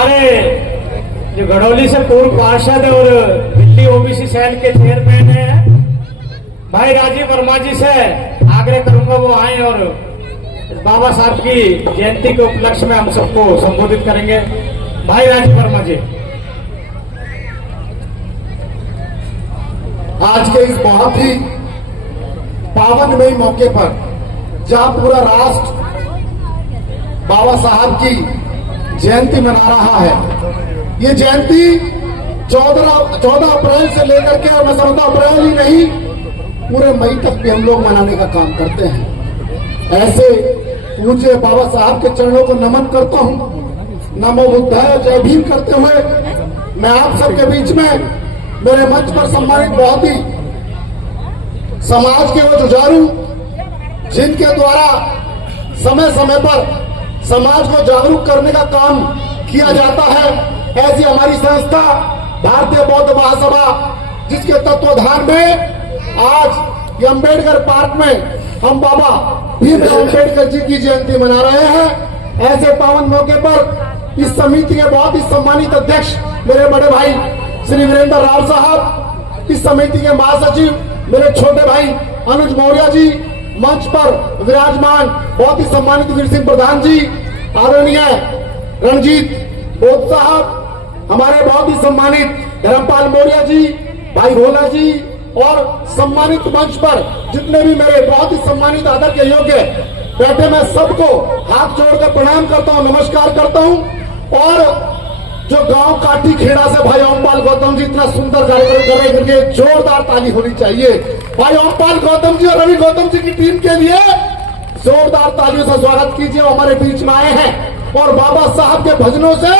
हमारे जो घड़ौली से पूर्व पार्षद और दिल्ली ओबीसी सेल के चेयरमैन हैं भाई राजीव वर्मा जी से आग्रह करूंगा वो आए और बाबा साहब की जयंती के उपलक्ष्य में हम सबको संबोधित करेंगे। भाई राजीव वर्मा जी। आज के इस बहुत ही पावनमय मौके पर जहां पूरा राष्ट्र बाबा साहब की जयंती मना रहा है, ये जयंती 14 अप्रैल से लेकर के और 14 अप्रैल ही नहीं पूरे मई तक भी हम लोग मनाने का काम करते हैं। ऐसे पूज्य बाबा साहब के चरणों को नमन करता हूं। नमो बुद्धाय जय भीम करते हुए मैं आप सबके बीच में मेरे मंच पर सम्मानित बहुत ही समाज के वो जुझारू जिनके द्वारा समय समय पर समाज को जागरूक करने का काम किया जाता है, ऐसी हमारी संस्था भारतीय बौद्ध महासभा, जिसके तत्वाधान में आज ये अम्बेडकर पार्क में हम बाबा भीमराव अम्बेडकर जी की जयंती मना रहे हैं। ऐसे पावन मौके पर इस समिति के बहुत ही सम्मानित अध्यक्ष मेरे बड़े भाई श्री वीरेंद्र राव साहब, इस समिति के महासचिव मेरे छोटे भाई अनुज मौर्य जी, मंच पर विराजमान बहुत ही सम्मानित वीर सिंह प्रधान जी, आदरणीय रणजीत बोध साहब, हमारे बहुत ही सम्मानित धर्मपाल मौर्य जी, भाई भोला जी और सम्मानित मंच पर जितने भी मेरे बहुत ही सम्मानित आदर के योग्य बैठे, मैं सबको हाथ जोड़कर प्रणाम करता हूं, नमस्कार करता हूं। और जो गांव काठी खेड़ा से भाई ओमपाल गौतम जी इतना सुंदर कार्यक्रम कर रहे हैं, इनके जोरदार ताली होनी चाहिए। भाई ओमपाल गौतम जी और रवि गौतम जी की टीम के लिए जोरदार तालियों से स्वागत कीजिए। हमारे बीच में आए हैं और बाबा साहब के भजनों से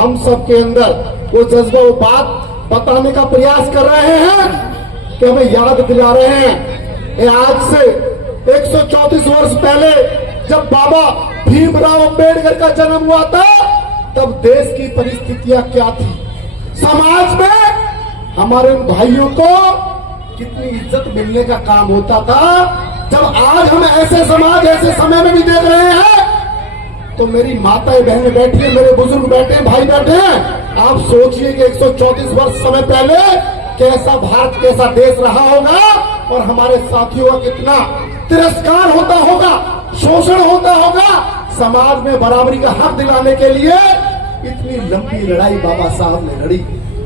हम सबके अंदर वो जज्बा, वो बात बताने का प्रयास कर रहे हैं कि हमें याद दिला रहे हैं। आज से 134 वर्ष पहले जब बाबा भीमराव अम्बेडकर का जन्म हुआ था, तब देश की परिस्थितियां क्या थी, समाज में हमारे भाइयों को कितनी इज्जत मिलने का काम होता था। जब आज हम ऐसे समाज, ऐसे समय में भी देख रहे हैं, तो मेरी माताएं बहनें बैठी है, मेरे बुजुर्ग बैठे हैं, भाई बैठे हैं, आप सोचिए कि 134 वर्ष समय पहले कैसा भारत, कैसा देश रहा होगा और हमारे साथियों का कितना तिरस्कार होता होगा, शोषण होता होगा। समाज में बराबरी का हक दिलाने के लिए इतनी लंबी लड़ाई बाबा साहब ने लड़ी।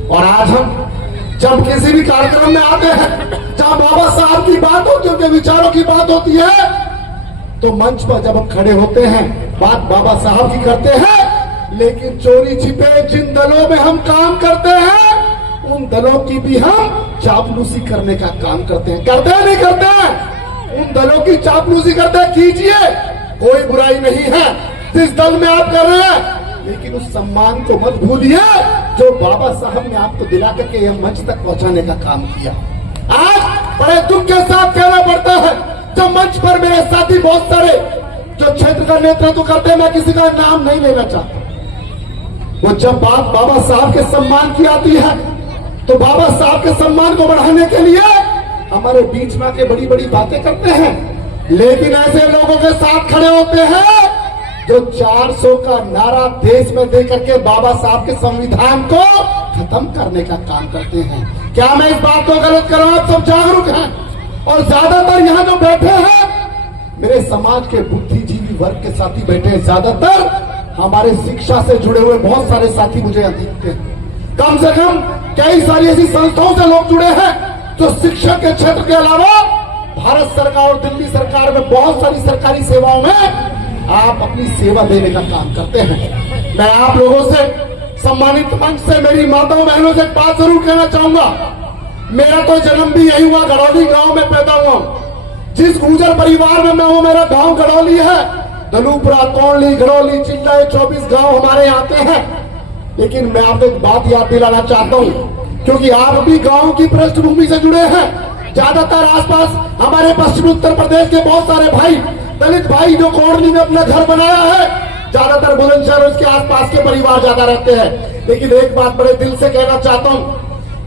और आज हम जब किसी भी कार्यक्रम में आते हैं जहां बाबा साहब की बात होती है, उनके विचारों की बात होती है, तो मंच पर जब हम खड़े होते हैं बात बाबा साहब की करते हैं, लेकिन चोरी छिपे जिन दलों में हम काम करते हैं, उन दलों की भी हम चापलूसी करने का काम करते हैं। करते हैं नहीं करते हैं? उन दलों की चापलूसी करते हैं, कीजिए, कोई बुराई नहीं है जिस दल में आप कर रहे हैं, लेकिन उस सम्मान को मत भूलिए जो बाबा साहब ने आपको दिला करके यह मंच तक पहुंचाने का काम किया। आज बड़े दुख के साथ कहना पड़ता है, जब मंच पर मेरे साथी बहुत सारे जो क्षेत्र का नेतृत्व करते हैं, मैं किसी का नाम नहीं लेना चाहता, वो जब बात बाबा साहब के सम्मान की आती है, तो बाबा साहब के सम्मान को बढ़ाने के लिए हमारे बीच में आके बड़ी बड़ी बातें करते हैं, लेकिन ऐसे लोगों के साथ खड़े होते हैं जो 400 का नारा देश में दे करके बाबा साहब के संविधान को खत्म करने का काम करते हैं। क्या मैं इस बात को गलत कर रहा हूं? आप सब जागरूक हैं और ज्यादातर यहाँ जो बैठे हैं मेरे समाज के बुद्धिजीवी वर्ग के साथी बैठे हैं, ज्यादातर हमारे शिक्षा से जुड़े हुए बहुत सारे साथी मुझे यहाँ दिखते हैं। कम से कम कई सारी ऐसी संस्थाओं से लोग जुड़े हैं जो शिक्षा के क्षेत्र के अलावा भारत सरकार और दिल्ली सरकार में बहुत सारी सरकारी सेवाओं में आप अपनी सेवा देने का काम करते हैं। मैं आप लोगों से, सम्मानित मंच से, मेरी माताओं बहनों से एक बात जरूर कहना चाहूंगा। मेरा तो जन्म भी यही हुआ, गड़ौली गांव में पैदा हुआ। जिस गुर्जर परिवार में मैं हूं, मेरा गांव गड़ौली है। दलूपुरा, तोड़ली, गड़ौली, चिल्ला, 24 गांव हमारे आते हैं। लेकिन मैं आपको एक बात याद दिलाना चाहता हूं, क्योंकि आप भी गांव की पृष्ठभूमि से जुड़े हैं। ज्यादातर आसपास हमारे पश्चिमी उत्तर प्रदेश के बहुत सारे भाई, दलित भाई जो कोड़ली में अपना घर बनाया है, ज्यादातर बुलंदशहर उसके आसपास के परिवार ज्यादा रहते हैं। लेकिन एक बात बड़े दिल से कहना चाहता हूं,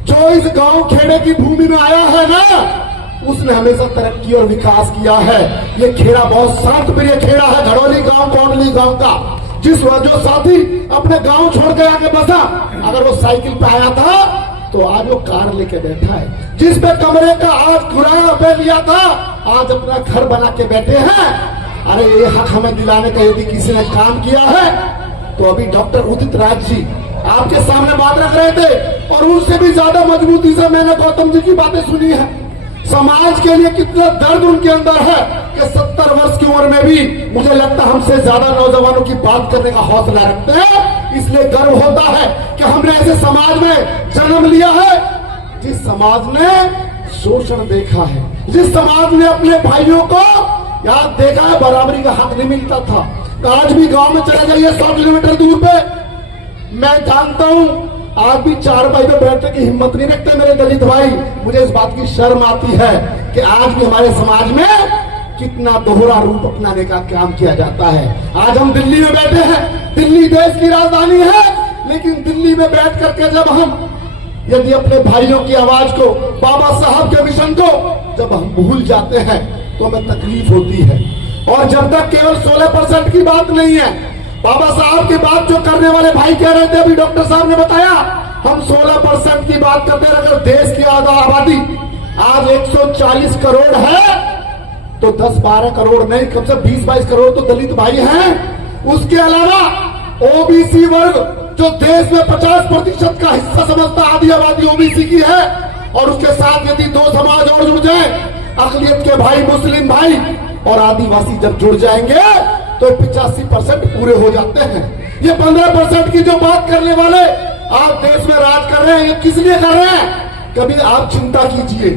जो इस गांव खेड़े की भूमि में आया है ना, उसने हमेशा तरक्की और विकास किया है। ये खेड़ा बहुत शांत प्रिय खेड़ा है, घड़ौली गांव, कोड़ली गांव का। जो साथी अपने गांव छोड़ के आके बसा, अगर वो साइकिल पे आया था तो आज वो कार लेके बैठा है। जिस पे कमरे का आज किराया पे लिया था, आज अपना घर बना के बैठे हैं। अरे ये हक हमें दिलाने का यदि किसी ने काम किया है तो अभी डॉक्टर उदित राज जी आपके सामने बात रख रहे थे, और उनसे भी ज्यादा मजबूती से मैंने गौतम जी की बातें सुनी है। समाज के लिए कितना दर्द उनके अंदर है कि 70 वर्ष की उम्र में भी मुझे लगता है हमसे ज्यादा नौजवानों की बात करने का हौसला रखते हैं। इसलिए गर्व होता है कि हमने ऐसे समाज में जन्म लिया है जिस समाज ने शोषण देखा है, जिस समाज ने अपने भाइयों को याद देखा है बराबरी का हक नहीं मिलता था। आज भी गांव में चले जाइए 100 किलोमीटर दूर पे, मैं जानता हूं आज भी 4 भाई पे बैठने की हिम्मत नहीं रखते मेरे दलित भाई। मुझे इस बात की शर्म आती है कि आज भी हमारे समाज में कितना दोहरा रूप अपनाने का काम किया जाता है। आज हम दिल्ली में बैठे हैं, दिल्ली देश की राजधानी है, लेकिन दिल्ली में बैठ करके जब हम यदि अपने भाइयों की आवाज को, बाबा साहब के मिशन को जब हम भूल जाते हैं तो हमें तकलीफ होती है। और जब तक केवल 16% की बात नहीं है, बाबा साहब की बात जो करने वाले भाई कह रहे थे, अभी डॉक्टर साहब ने बताया, हम 16% की बात करते हैं। अगर देश की आबादी आज 140 करोड़ है तो 10-12 करोड़ नहीं, कम से 20-22 करोड़ तो दलित भाई हैं। उसके अलावा ओबीसी वर्ग जो देश में 50% का हिस्सा समझता, आधी आबादी ओबीसी की है, और उसके साथ यदि 2 समाज और जुड़ जाए, अकलियत के भाई, मुस्लिम भाई और आदिवासी जब जुड़ जाएंगे तो 85% पूरे हो जाते हैं। ये 15% की जो बात करने वाले आज देश में राज कर रहे हैं, ये किस लिए कर रहे हैं? कभी आप चिंता कीजिए।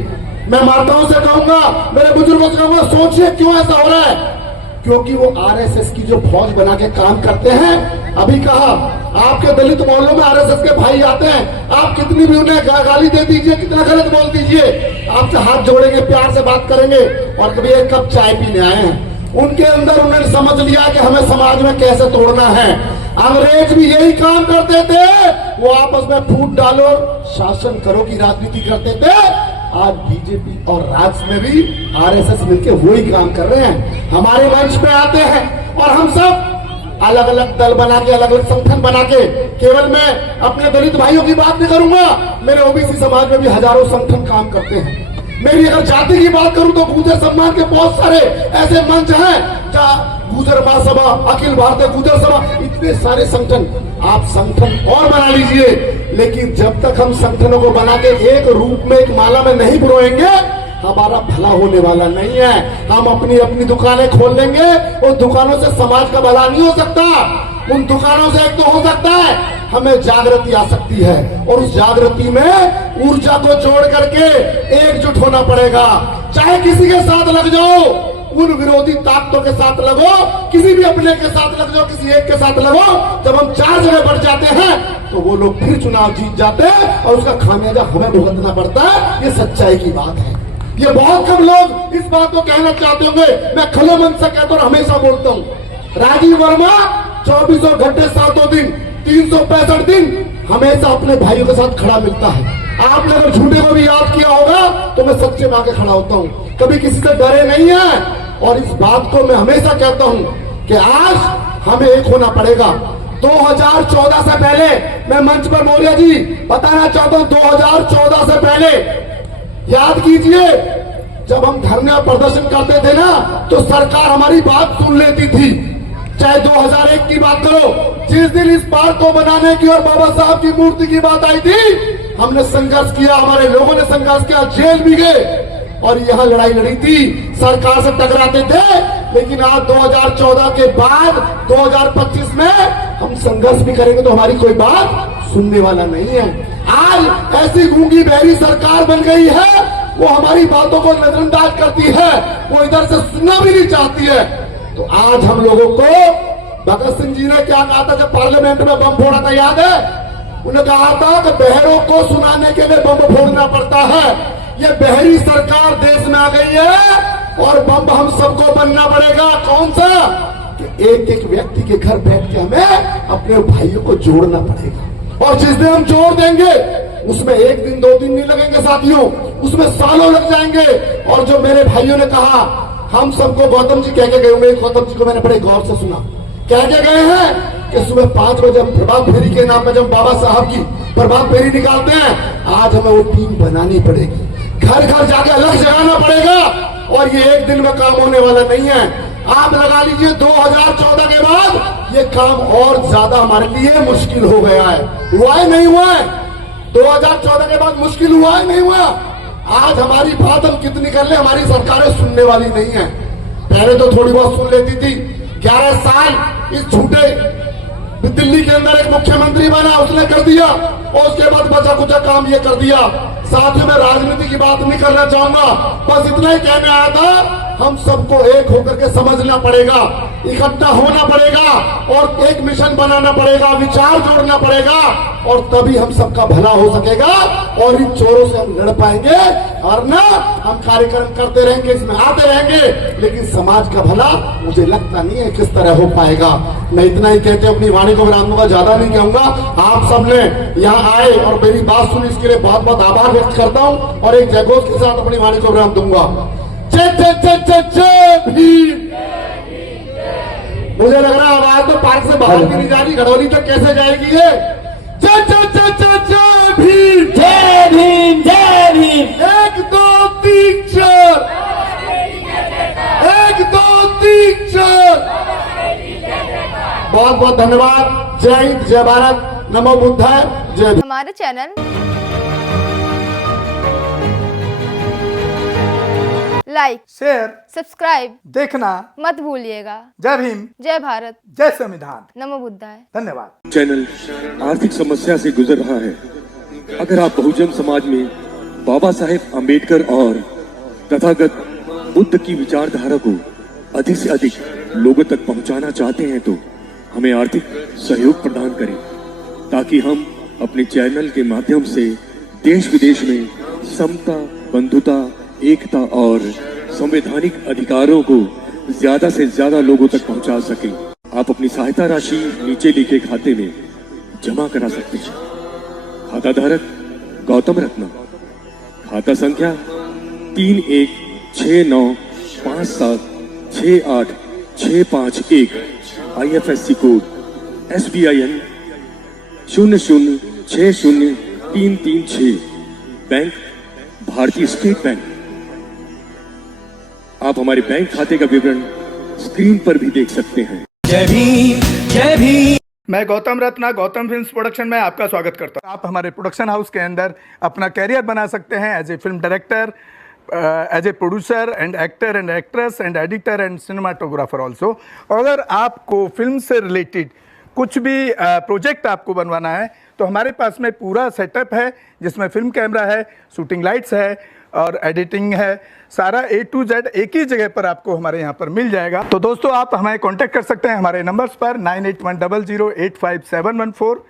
मैं माताओं से कहूंगा, मेरे बुजुर्गों से कहूंगा, सोचिए क्यों ऐसा हो रहा है। क्योंकि वो आरएसएस की जो फौज बना के काम करते हैं। अभी कहा आपके दलित मोहल्लों में आरएसएस के भाई आते हैं, आप कितनी भी उन्हें गाली दे दीजिए, कितना गलत बोल दीजिए, आपसे हाथ जोड़ेंगे, प्यार से बात करेंगे और कभी एक कप चाय पीने आए हैं। उनके अंदर उन्होंने समझ लिया कि हमें समाज में कैसे तोड़ना है। अंग्रेज भी यही काम करते थे, वो आपस में फूट डालो, शासन करो की राजनीति करते थे। आज बीजेपी और राज्य में भी आरएसएस मिलकर वही काम कर रहे हैं। हमारे मंच पे आते हैं और हम सब अलग अलग दल बना के, अलग अलग संगठन बना के, केवल मैं अपने दलित भाइयों की बात नहीं करूंगा, मेरे ओबीसी समाज में भी हजारों संगठन काम करते हैं। मेरी अगर जाति की बात करूं तो गुर्जर सम्मान के बहुत सारे ऐसे मंच हैं, जहां गुर्जर महासभा, अखिल भारतीय गुर्जर सभा, इतने सारे संगठन, आप संगठन और बना लीजिए। लेकिन जब तक हम संगठनों को बना के एक रूप में, एक माला में नहीं पिरोएंगे, हमारा भला होने वाला नहीं है। हम अपनी अपनी दुकानें खोल लेंगे, उन दुकानों से समाज का भला नहीं हो सकता। उन दुकानों से एक तो हो सकता है हमें जागृति आ सकती है, और उस जागृति में ऊर्जा को जोड़ करके एकजुट होना पड़ेगा। चाहे किसी के साथ लग जाओ, उन विरोधी ताकतों के साथ लगो, किसी भी अपने के साथ लग जाओ, किसी एक के साथ लगो। जब हम 4 जगह बढ़ जाते हैं तो वो लोग फिर चुनाव जीत जाते हैं और उसका खामियाजा हमें भुगतना पड़ता है। ये सच्चाई की बात है। ये बहुत कम लोग इस बात को कहना चाहते होंगे, मैं खुले मन से कहता हूँ, हमेशा बोलता हूँ, राजीव वर्मा 24 घंटे 7 दिन 365 दिन हमेशा अपने भाइयों के साथ खड़ा मिलता है। आपने अगर झूठे को भी याद किया होगा तो मैं सच्चे में आके खड़ा होता हूँ, कभी किसी से डरे नहीं है। और इस बात को मैं हमेशा कहता हूँ कि आज हमें एक होना पड़ेगा। 2014 से पहले, मैं मंच पर मौर्य जी बताना चाहता हूँ, 2014 से पहले याद कीजिए, जब हम धरने और प्रदर्शन करते थे ना, तो सरकार हमारी बात सुन लेती थी। चाहे 2001 की बात करो, जिस दिन इस पार्क को बनाने की और बाबा साहब की मूर्ति की बात आई थी, हमने संघर्ष किया, हमारे लोगों ने संघर्ष किया, जेल भी गए और यहां लड़ाई लड़ी थी, सरकार से टकराते थे। लेकिन आज 2014 के बाद 2025 में हम संघर्ष भी करेंगे तो हमारी कोई बात सुनने वाला नहीं है। आज ऐसी गूंगी बहरी सरकार बन गई है, वो हमारी बातों को नजरअंदाज करती है, वो इधर से सुनना भी नहीं चाहती है। तो आज हम लोगों को, भगत सिंह जी ने क्या कहा था जब पार्लियामेंट में बम फोड़ा था, याद है? उन्होंने कहा था कि बहरों को सुनाने के लिए बम फोड़ना पड़ता है। ये बहरी सरकार देश में आ गई है और बम हम सबको बनना पड़ेगा। कौन सा? कि एक एक व्यक्ति के घर बैठ के हमें अपने भाइयों को जोड़ना पड़ेगा। और जिस दिन हम जोड़ देंगे उसमें 1 दिन 2 दिन नहीं लगेंगे साथियों, उसमें सालों लग जाएंगे। और जो मेरे भाइयों ने कहा, हम सबको गौतम जी कह के गए होंगे, गौतम जी को मैंने बड़े गौर से सुना, कह के गए हैं कि सुबह 5 बजे हम प्रभात फेरी के नाम पे जब बाबा साहब की प्रभात फेरी निकालते हैं, आज हमें वो टीम बनानी पड़ेगी, घर घर जाके अलग जगाना पड़ेगा। और ये एक दिन में काम होने वाला नहीं है। आप लगा लीजिए 2014 के बाद ये काम और ज्यादा हमारे लिए मुश्किल हो गया है। हुआ है नहीं हुआ है? 2014 के बाद मुश्किल हुआ है नहीं हुआ? आज हमारी बात हम कितनी कर ले, हमारी सरकारें सुनने वाली नहीं है। पहले तो थोड़ी बहुत सुन लेती थी। 11 साल इस झूठे दिल्ली के अंदर एक मुख्यमंत्री बना, उसने कर दिया, और उसके बाद बचा कुचा काम ये कर दिया। साथियों, मैं राजनीति की बात नहीं करना चाहूंगा, बस इतना ही कहने आया था। हम सबको एक होकर के समझना पड़ेगा, इकट्ठा होना पड़ेगा और एक मिशन बनाना पड़ेगा, विचार जोड़ना पड़ेगा, और तभी हम सबका भला हो सकेगा और इन चोरों से हम लड़ पाएंगे। और ना हम कार्यक्रम करते रहेंगे, इसमें आते रहेंगे, लेकिन समाज का भला मुझे लगता नहीं है किस तरह हो पाएगा। मैं इतना ही कहते अपनी वाणी को विराम दूंगा, ज्यादा नहीं कहूंगा। आप सबने यहाँ आए और मेरी बात सुनी, इसके लिए बहुत बहुत आभार व्यक्त करता हूँ और एक जयघोष के साथ अपनी वाणी को विराम दूंगा। जय जय जय जय जय भीम। मुझे लग रहा है आवाज तो पार्क से बाहर भी नहीं जा रही, घड़ौली तक कैसे जाएगी ये? जय जय जय जय जय भीम, जय भीम, जय भीम। 1 2 3 4, 1 2 3 4। बहुत बहुत धन्यवाद। जय हिंद, जय भारत, नमो बुद्धाय, जय भीम। हमारे चैनल लाइक, शेयर, सब्सक्राइब देखना मत भूलिएगा। जय भीम, जय भारत, जय संविधान। नमो बुद्धाय। धन्यवाद। चैनल आर्थिक समस्या से गुजर रहा है। अगर आप बहुजन समाज में बाबा साहेब अम्बेडकर और तथागत बुद्ध की विचारधारा को अधिक से अधिक लोगों तक पहुंचाना चाहते हैं तो हमें आर्थिक सहयोग प्रदान करें, ताकि हम अपने चैनल के माध्यम से देश विदेश में समता, बंधुता, एकता और संवैधानिक अधिकारों को ज्यादा से ज्यादा लोगों तक पहुंचा सकें। आप अपनी सहायता राशि नीचे लिखे खाते में जमा करा सकते हैं। खाता धारक गौतम रत्ना, खाता संख्या 3169576865 IFSC कोड SBIN 0060336, बैंक भारतीय स्टेट बैंक। आप हमारे बैंक खाते का विवरण स्क्रीन पर भी देख सकते हैं। जय भीम, जय भीम। मैं गौतम रत्ना, गौतम फिल्म्स प्रोडक्शन में आपका स्वागत करता हूं। आप हमारे प्रोडक्शन हाउस के अंदर अपना कैरियर बना सकते हैं as a film director, as a producer and actor and actress and editor and cinematographer also. अगर आपको फिल्म से रिलेटेड कुछ भी प्रोजेक्ट आपको बनवाना है तो हमारे पास में पूरा सेटअप है, जिसमें फिल्म कैमरा है, शूटिंग लाइट्स है और एडिटिंग है। सारा A to Z एक ही जगह पर आपको हमारे यहाँ पर मिल जाएगा। तो दोस्तों, आप हमें कांटेक्ट कर सकते हैं हमारे नंबर्स पर 9810085714।